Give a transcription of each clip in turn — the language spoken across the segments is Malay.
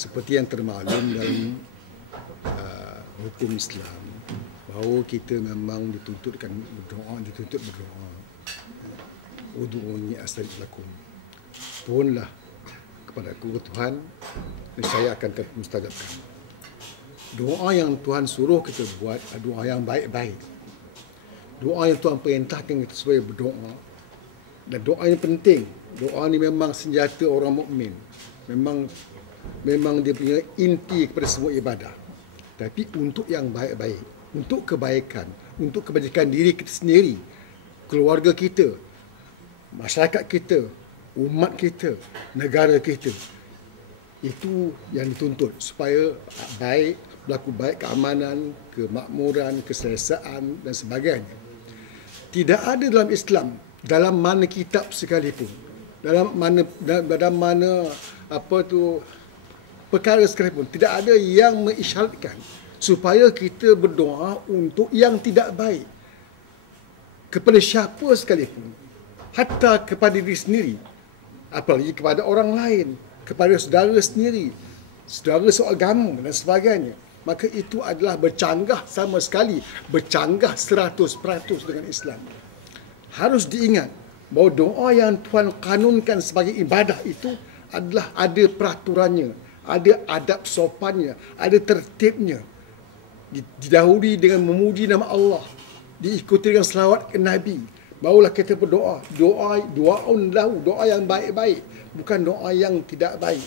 seperti yang termaklum dalam hukum Islam, bahawa kita memang dituntut berdoa. Ud'uni astajib lakum. Mohonlah kepada aku, Tuhan, dan saya akan mustajabkan. Doa yang Tuhan suruh kita buat adalah doa yang baik-baik. Doa yang Tuhan perintahkan kita supaya berdoa. Dan doa yang penting. Doa ni memang senjata orang mukmin. Memang dia punya inti kepada semua ibadah. Tapi untuk yang baik-baik, untuk kebaikan, untuk kebajikan diri kita sendiri, keluarga kita, masyarakat kita, umat kita, negara kita. Itu yang dituntut supaya baik, berlaku baik keamanan, kemakmuran, keselesaan dan sebagainya. Tidak ada dalam Islam, dalam mana kitab sekalipun, dalam mana perkara sekalipun, tidak ada yang mengisyaratkan supaya kita berdoa untuk yang tidak baik kepada siapa sekalipun, hatta kepada diri sendiri, apalagi kepada orang lain, kepada saudara sendiri, saudara seagama dan sebagainya. Maka itu adalah bercanggah sama sekali, bercanggah 100% dengan Islam. Harus diingat bahawa doa yang Tuhan kanunkan sebagai ibadah itu adalah ada peraturannya, ada adab sopannya, ada tertibnya. Didahului dengan memuji nama Allah, diikuti dengan selawat ke Nabi. Barulah kita berdoa. Doaun lahu, doa yang baik-baik, bukan doa yang tidak baik.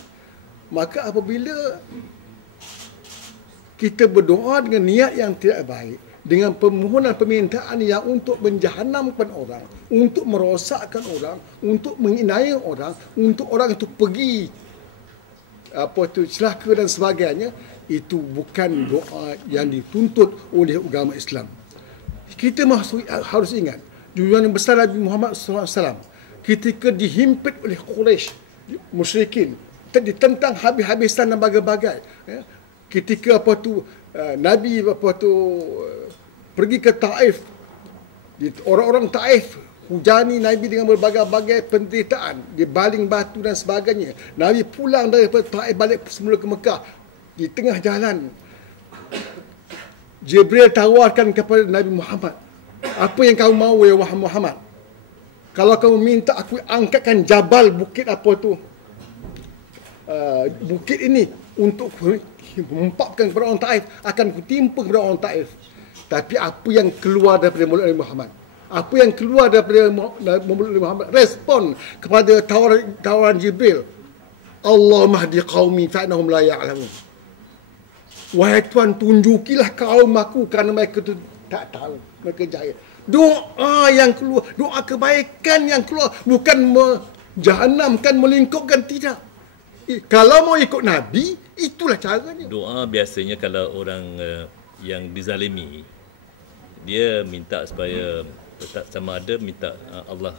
Maka apabila kita berdoa dengan niat yang tidak baik, dengan permohonan permintaan yang untuk menjahanamkan orang, untuk merosakkan orang, untuk menginaya orang, untuk orang itu pergi celaka dan sebagainya, itu bukan doa yang dituntut oleh agama Islam. Kita harus ingat, junjungan besar Nabi Muhammad SAW ketika dihimpit oleh Quraisy, musyrikin, ditentang habis-habisan dan bagai-bagai. Ketika Nabi pergi ke Taif, orang-orang Taif hujani Nabi dengan berbagai-bagai penderitaan, dibaling batu dan sebagainya. Nabi pulang daripada Taif balik semula ke Mekah. Di tengah jalan, Jibril tawarkan kepada Nabi Muhammad, apa yang kamu mahu ya wahai Muhammad? Kalau kamu minta aku angkatkan jabal bukit bukit ini untuk mempapkan kepada orang Taif, akan kutimpa kepada orang Taif. Tapi apa yang keluar daripada mulut Nabi Muhammad? Apa yang keluar daripada mulut Nabi Muhammad? Respon kepada tawaran Jibril, Allahumma hdi qaumi fa'nahum la ya'lamun. Wahai Tuhan, tunjukilah kaum aku kerana mereka itu tak tahu, mereka jahil. Doa yang keluar, doa kebaikan yang keluar, bukan menjahanamkan, melingkupkan, tidak. Kalau mau ikut Nabi, itulah caranya. Doa biasanya kalau orang yang dizalimi, dia minta supaya sama ada minta Allah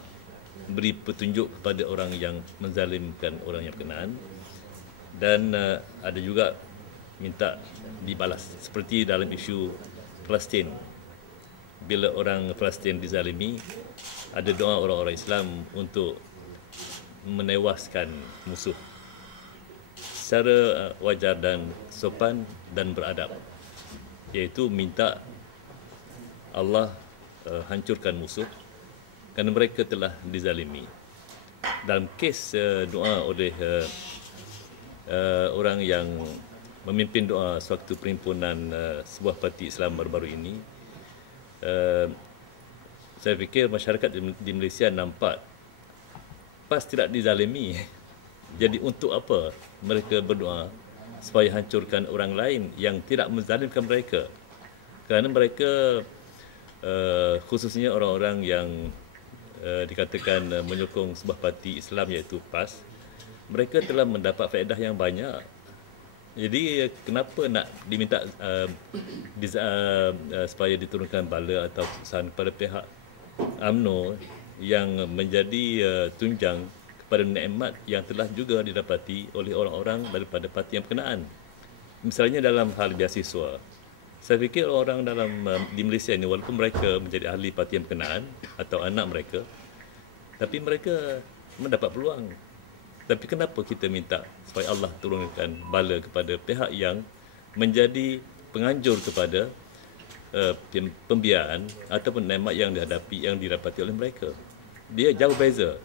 beri petunjuk kepada orang yang menzalimkan orang yang berkenaan, dan ada juga minta dibalas. Seperti dalam isu Palestin, bila orang Palestin dizalimi, ada doa orang-orang Islam untuk menewaskan musuh secara wajar dan sopan dan beradab, iaitu minta Allah hancurkan musuh kerana mereka telah dizalimi. Dalam kes doa oleh orang yang memimpin doa sewaktu perhimpunan sebuah parti Islam baru-baru ini, saya fikir masyarakat di Malaysia nampak PAS tidak dizalimi. Jadi untuk apa mereka berdoa supaya hancurkan orang lain yang tidak menzalimkan mereka? Kerana mereka khususnya orang-orang yang dikatakan menyokong sebuah parti Islam iaitu PAS, mereka telah mendapat faedah yang banyak. Jadi kenapa nak diminta supaya diturunkan bala atau kesan kepada pihak UMNO yang menjadi tunjang kepada nikmat yang telah juga didapati oleh orang-orang daripada parti yang berkenaan. Misalnya dalam hal beasiswa, saya fikir orang dalam di Malaysia ini, walaupun mereka menjadi ahli parti yang berkenaan atau anak mereka, tapi mereka mendapat peluang Tapi kenapa kita minta supaya Allah turunkan bala kepada pihak yang menjadi penganjur kepada pembiayaan ataupun nikmat yang dihadapi, yang didapati oleh mereka? Dia jauh beza.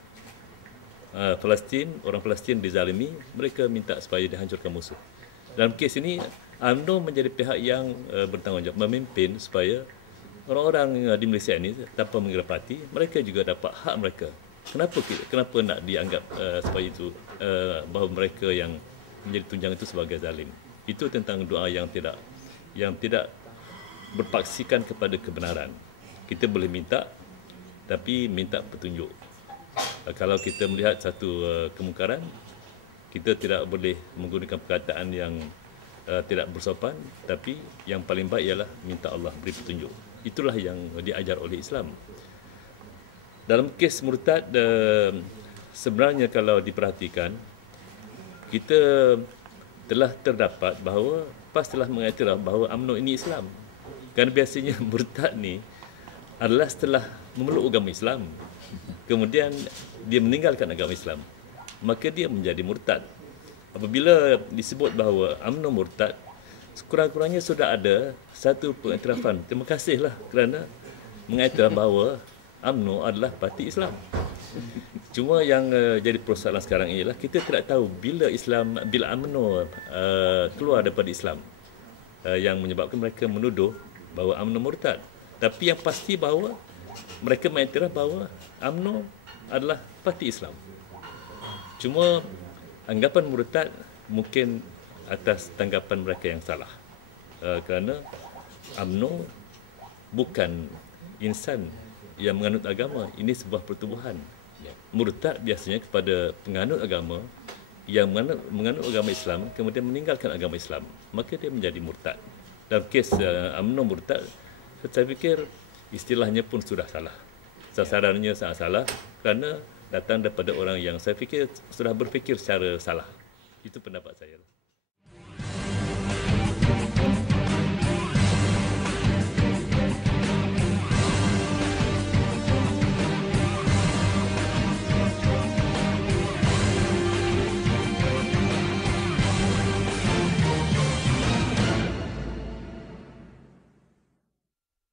Palestin, orang Palestin dizalimi, mereka minta supaya dihancurkan musuh. Dalam kes ini, UMNO menjadi pihak yang bertanggungjawab memimpin supaya orang-orang di Malaysia ini tanpa mengira parti, mereka juga dapat hak mereka. Kenapa nak dianggap supaya itu bahawa mereka yang menjadi tunjang itu sebagai zalim? Itu tentang doa yang tidak berpaksikan kepada kebenaran. Kita boleh minta, tapi minta petunjuk. Kalau kita melihat satu kemungkaran, kita tidak boleh menggunakan perkataan yang tidak bersopan, tapi yang paling baik ialah minta Allah beri petunjuk. Itulah yang diajar oleh Islam. Dalam kes murtad, sebenarnya kalau diperhatikan, kita telah terdapat bahawa PAS telah mengiktiraf bahawa UMNO ini Islam. Kerana biasanya murtad ni adalah setelah memeluk agama Islam, kemudian dia meninggalkan agama Islam, maka dia menjadi murtad. Apabila disebut bahawa UMNO murtad, sekurang-kurangnya sudah ada satu pengiktirafan. Terima kasihlah kerana mengiktiraf bahawa UMNO adalah parti Islam. Cuma yang jadi persoalan sekarang ialah kita tidak tahu bila UMNO keluar daripada Islam, yang menyebabkan mereka menuduh bahawa UMNO murtad. Tapi yang pasti bahawa mereka mengiktiraf bahawa UMNO adalah parti Islam. Cuma anggapan murtad mungkin atas tanggapan mereka yang salah, kerana UMNO bukan insan yang menganut agama, ini sebuah pertubuhan. Murtad biasanya kepada penganut agama yang menganut agama Islam kemudian meninggalkan agama Islam, maka dia menjadi murtad. Dalam kes UMNO murtad, saya fikir istilahnya pun sudah salah. Sasarannya sangat salah kerana datang daripada orang yang saya fikir sudah berfikir secara salah. Itu pendapat saya.